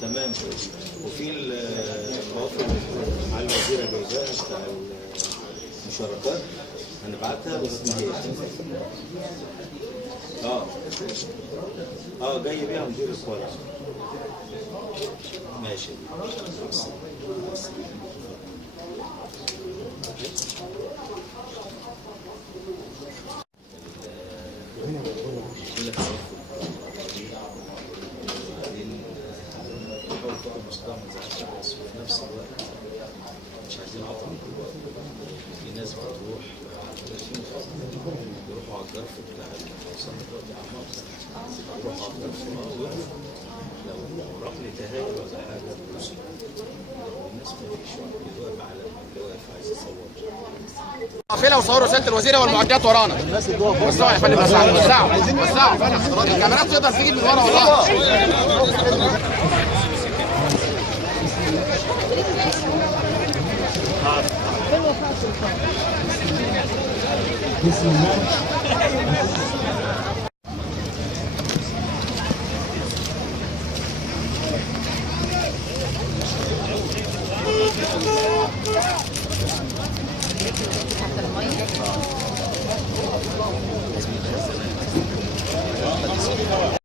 تمام. وفي التوافق مع الوزيره جايباها بتاع المشاركات هنبعتها ونتناقش. جاي بيها مدير القرى. ماشي. بس في نفس الوقت مش عايزين عطل. في ناس بتروح يروحوا على الجرف بتاع يروحوا على الجرف لو راح لتهاجم ولا حاجه الناس ما فيش واقف على واقف عايز يصور. قافله وصوروا رساله الوزيره والمعدات ورانا. وسعوا يا فندم، وسعوا يا فندم. الكاميرات تقدر تجيب من ورا والله. بسم الله.